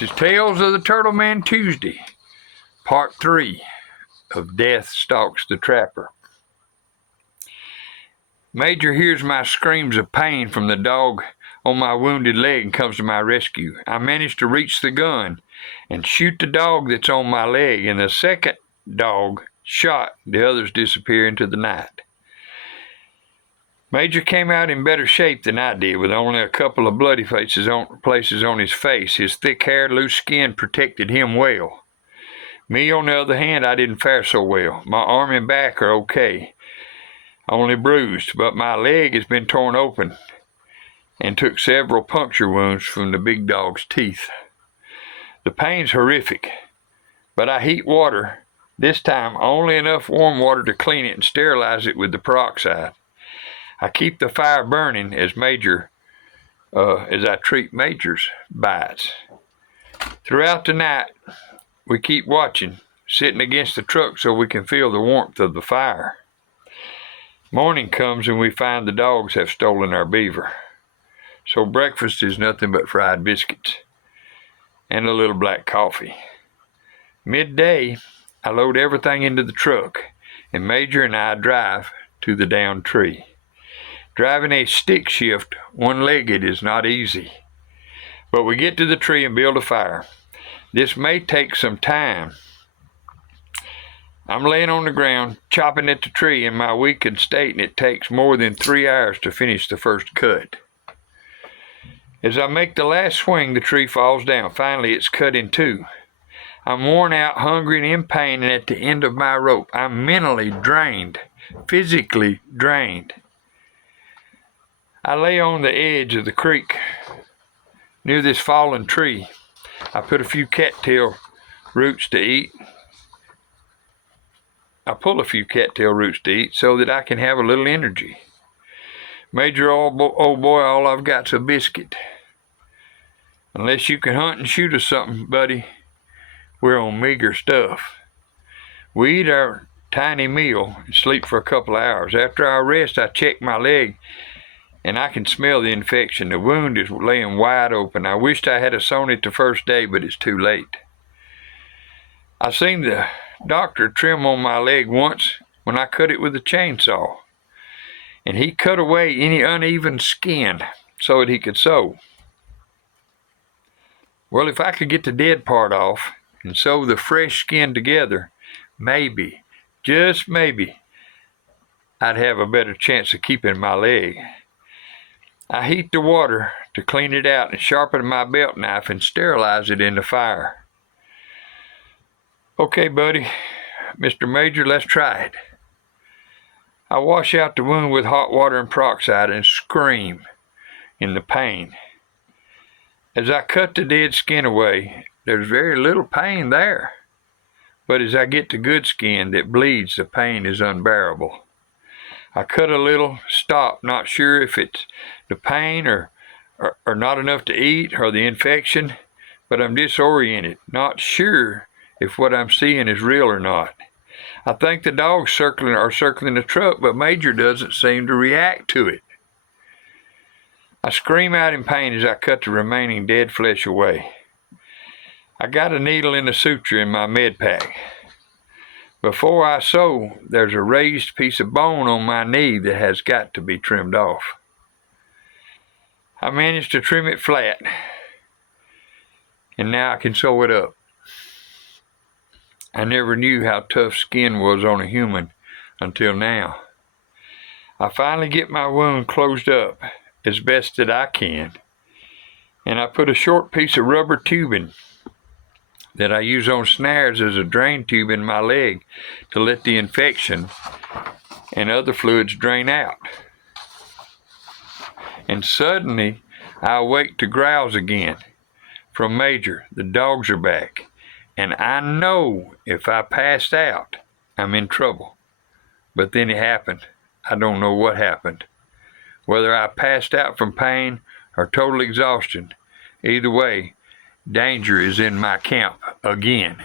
This is Tales of the Turtle Man Tuesday, Part 3 of Death Stalks the Trapper. Major hears my screams of pain from the dog on my wounded leg and comes to my rescue. I manage to reach the gun and shoot the dog that's on my leg, and the second dog shot, the others disappear into the night. Major came out in better shape than I did, with only a couple of bloody places on his face. His thick hair, loose skin protected him well. Me, on the other hand, I didn't fare so well. My arm and back are okay, only bruised, but my leg has been torn open and took several puncture wounds from the big dog's teeth. The pain's horrific, but I heat water, this time only enough warm water to clean it and sterilize it with the peroxide. I keep the fire burning as I treat Major's bites. Throughout the night, we keep watching, sitting against the truck so we can feel the warmth of the fire. Morning comes and we find the dogs have stolen our beaver. So breakfast is nothing but fried biscuits and a little black coffee. Midday, I load everything into the truck, and Major and I drive to the downed tree. Driving a stick shift one-legged is not easy, but we get to the tree and build a fire. This may take some time. I'm laying on the ground, chopping at the tree in my weakened state, and it takes more than 3 hours to finish the first cut. As I make the last swing, the tree falls down. Finally, it's cut in two. I'm worn out, hungry, and in pain, and at the end of my rope. I'm mentally drained, physically drained. I lay on the edge of the creek near this fallen tree. I put a few cattail roots to eat. I pull a few cattail roots to eat so that I can have a little energy. Major, old boy, all I've got's a biscuit. Unless you can hunt and shoot us something, buddy, we're on meager stuff. We eat our tiny meal and sleep for a couple of hours. After I rest, I check my leg, and I can smell the infection. The wound is laying wide open. I wished I had sewn it the first day, but it's too late. I seen the doctor trim on my leg once when I cut it with a chainsaw, and he cut away any uneven skin so that he could sew. Well, if I could get the dead part off and sew the fresh skin together, maybe, just maybe, I'd have a better chance of keeping my leg. I heat the water to clean it out and sharpen my belt knife and sterilize it in the fire. Okay, buddy, Mr. Major, let's try it. I wash out the wound with hot water and peroxide and scream in the pain. As I cut the dead skin away, there's very little pain there. But as I get the good skin that bleeds, the pain is unbearable. I cut a little, stop, not sure if it's the pain or not enough to eat or the infection, but I'm disoriented, not sure if what I'm seeing is real or not. I think the dogs are circling the truck, but Major doesn't seem to react to it. I scream out in pain as I cut the remaining dead flesh away. I got a needle and a suture in my med pack. Before I sew, there's a raised piece of bone on my knee that has got to be trimmed off. I managed to trim it flat, and now I can sew it up. I never knew how tough skin was on a human until now. I finally get my wound closed up as best that I can, and I put a short piece of rubber tubing that I use on snares as a drain tube in my leg to let the infection and other fluids drain out. And suddenly, I awake to growls again from Major. The dogs are back, and I know if I passed out, I'm in trouble. But then it happened. I don't know what happened. Whether I passed out from pain or total exhaustion, either way, danger is in my camp again.